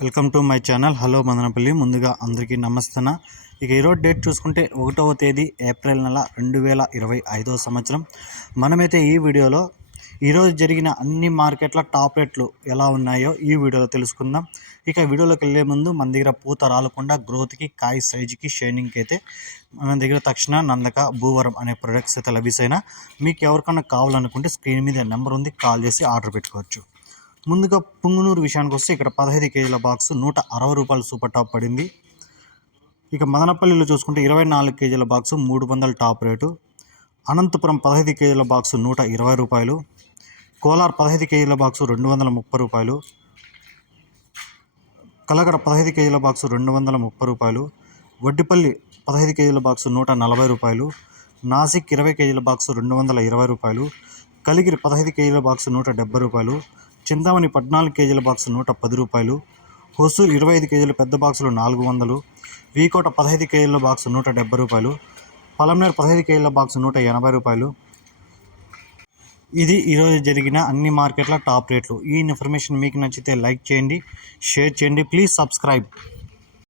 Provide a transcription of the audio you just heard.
Welcome to my channel. Hello Madanapalle. ముందుగా అందరికీ నమస్తన? ఇక ఈరోజు డేట్ చూసుకుంటే ఒకటవ తేదీ ఏప్రిల్ నెల రెండు వేల ఇరవై ఐదవ సంవత్సరం. మనమైతే ఈ వీడియోలో ఈరోజు జరిగిన అన్ని మార్కెట్ల టాప్ రేట్లు ఎలా ఉన్నాయో ఈ వీడియోలో తెలుసుకుందాం. ఇక వీడియోలోకి వెళ్ళే ముందు మన దగ్గర పూత రాలకుండా గ్రోత్కి కాయ సైజుకి షైనింగ్కి అయితే మన దగ్గర తక్షణ నందక భూవరం అనే ప్రొడక్ట్స్ అయితే లభిస్తాయినా. మీకు ఎవరికైనా కావాలనుకుంటే స్క్రీన్ మీద నెంబర్ ఉంది కాల్ చేసి ఆర్డర్ పెట్టుకోవచ్చు. ముందుగా పుంగునూరు విషయానికి వస్తే ఇక్కడ పదహైదు కేజీల బాక్స్ నూట అరవై రూపాయలు సూపర్ టాప్ పడింది. ఇక మదనపల్లిలో చూసుకుంటే ఇరవై నాలుగు కేజీల బాక్స్ మూడు వందల టాప్ రేటు. అనంతపురం పదహైదు కేజీల బాక్స్ నూట ఇరవై రూపాయలు. కోలార్ పదహైదు కేజీల బాక్స్ రెండు వందల ముప్పై రూపాయలు. కలగడ పదహైదు కేజీల బాక్స్ రెండు వందల ముప్పై రూపాయలు. వడ్డిపల్లి పదహైదు కేజీల బాక్స్ నూట నలభై రూపాయలు. నాసిక్ ఇరవై కేజీల బాక్స్ రెండు వందల ఇరవై రూపాయలు. కలిగిరి పదహైదు కేజీల బాక్స్ నూట డెబ్బై రూపాయలు. చింతామణి పద్నాలుగు కేజీల బాక్స్ నూట పది రూపాయలు హొసూరు ఇరవై ఐదు కేజీల పెద్ద బాక్సులు నాలుగు వందలు వీకోట పదహైదు కేజీల బాక్స్ నూట డెబ్బై రూపాయలు పలమనేరు పదహైదు కేజీల బాక్స్ నూట ఎనభై రూపాయలు. ఇది ఈరోజు జరిగిన అన్ని మార్కెట్ల టాప్ రేట్లు. ఈ ఇన్ఫర్మేషన్ మీకు నచ్చితే లైక్ చేయండి షేర్ చేయండి ప్లీజ్ సబ్స్క్రైబ్.